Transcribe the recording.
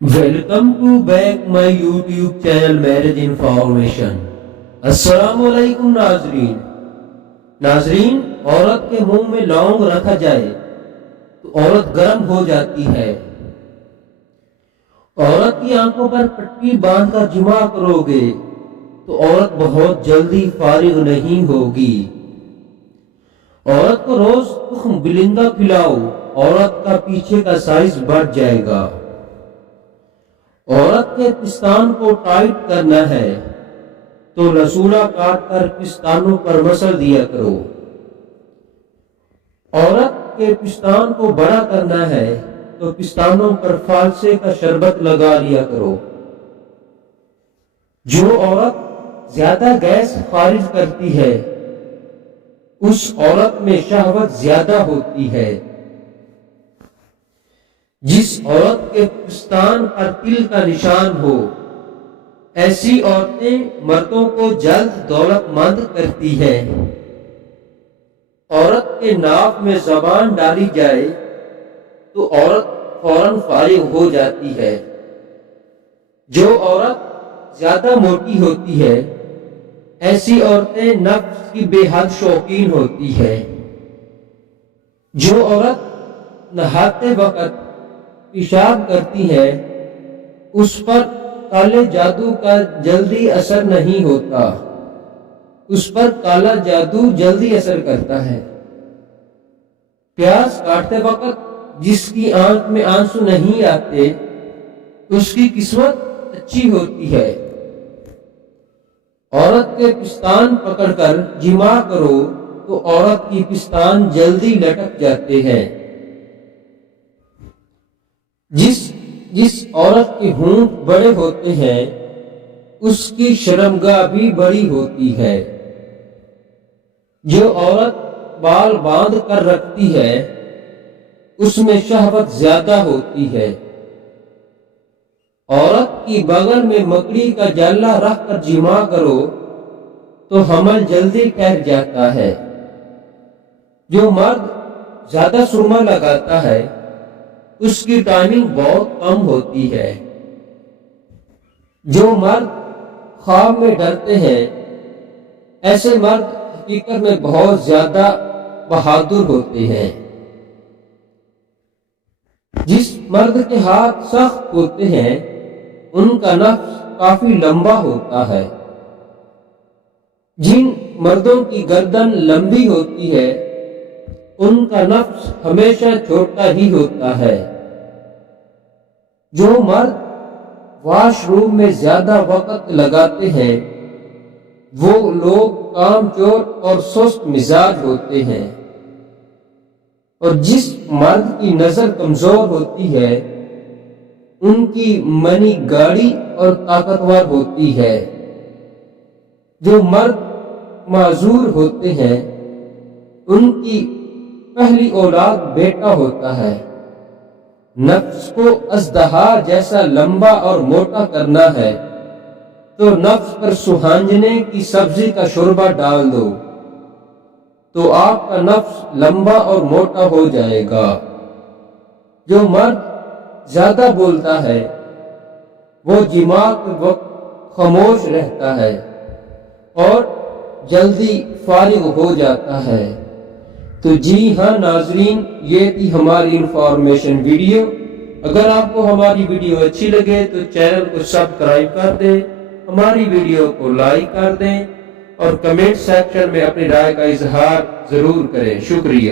Welcome to back my YouTube channel marriage information. السلام علیکم ناظرین، عورت کے منہ میں لونگ رکھا جائے تو عورت گرم ہو جاتی ہے۔ عورت کی آنکھوں پر پٹی باندھ کر جمع کرو گے تو عورت بہت جلدی فارغ نہیں ہوگی۔ عورت کو روز تخم بلندہ کھلاؤ، عورت کا پیچھے کا سائز بڑھ جائے گا۔ عورت کے پستان کو ٹائٹ کرنا ہے تو لسوڑا کاٹ کر پستانوں پر مسل دیا کرو۔ عورت کے پستان کو بڑا کرنا ہے تو پستانوں پر فالسے کا شربت لگا لیا کرو۔ جو عورت زیادہ گیس خارج کرتی ہے اس عورت میں شہوت زیادہ ہوتی ہے۔ جس عورت کے پستان پر تل کا نشان ہو ایسی عورتیں مردوں کو جلد دولت مند کرتی ہیں۔ عورت کے ناک میں زبان ڈالی جائے تو عورت فوراً فارغ ہو جاتی ہے۔ جو عورت زیادہ موٹی ہوتی ہے ایسی عورتیں نفس کی بے حد شوقین ہوتی ہے۔ جو عورت نہاتے وقت پیشاب کرتی ہے اس پر کالے جادو کا جلدی اثر نہیں ہوتا، اس پر کالا جادو جلدی اثر کرتا ہے۔ پیاز کاٹتے وقت جس کی آنکھ میں آنسو نہیں آتے اس کی قسمت اچھی ہوتی ہے۔ عورت کے پستان پکڑ کر جمع کرو تو عورت کی پستان جلدی لٹک جاتے ہیں۔ جس عورت کے ہونٹ بڑے ہوتے ہیں اس کی شرمگاہ بھی بڑی ہوتی ہے۔ جو عورت بال باندھ کر رکھتی ہے اس میں شہوت زیادہ ہوتی ہے۔ عورت کی بغل میں مکڑی کا جالا رکھ کر جمع کرو تو حمل جلدی ٹھہر جاتا ہے۔ جو مرد زیادہ سرما لگاتا ہے اس کی ٹائمنگ بہت کم ہوتی ہے۔ جو مرد خواب میں ڈرتے ہیں ایسے مرد حقیقت میں بہت زیادہ بہادر ہوتے ہیں۔ جس مرد کے ہاتھ سخت ہوتے ہیں ان کا نفس کافی لمبا ہوتا ہے۔ جن مردوں کی گردن لمبی ہوتی ہے ان کا نفس ہمیشہ چھوٹا ہی ہوتا ہے۔ جو مرد واش روم میں زیادہ وقت لگاتے ہیں وہ لوگ کام چور اور سست مزاج ہوتے ہیں، اور جس مرد کی نظر کمزور ہوتی ہے ان کی منی گاڑی اور طاقتور ہوتی ہے۔ جو مرد معذور ہوتے ہیں ان کی پہلی اولاد بیٹا ہوتا ہے۔ نفس کو اژدہا جیسا لمبا اور موٹا کرنا ہے تو نفس پر سہانجنے کی سبزی کا شوربہ ڈال دو تو آپ کا نفس لمبا اور موٹا ہو جائے گا۔ جو مرد زیادہ بولتا ہے وہ جماع کے وقت خاموش رہتا ہے اور جلدی فارغ ہو جاتا ہے۔ تو جی ہاں ناظرین، یہ تھی ہماری انفارمیشن ویڈیو۔ اگر آپ کو ہماری ویڈیو اچھی لگے تو چینل کو سبسکرائب کر دیں، ہماری ویڈیو کو لائک کر دیں اور کمنٹ سیکشن میں اپنی رائے کا اظہار ضرور کریں۔ شکریہ۔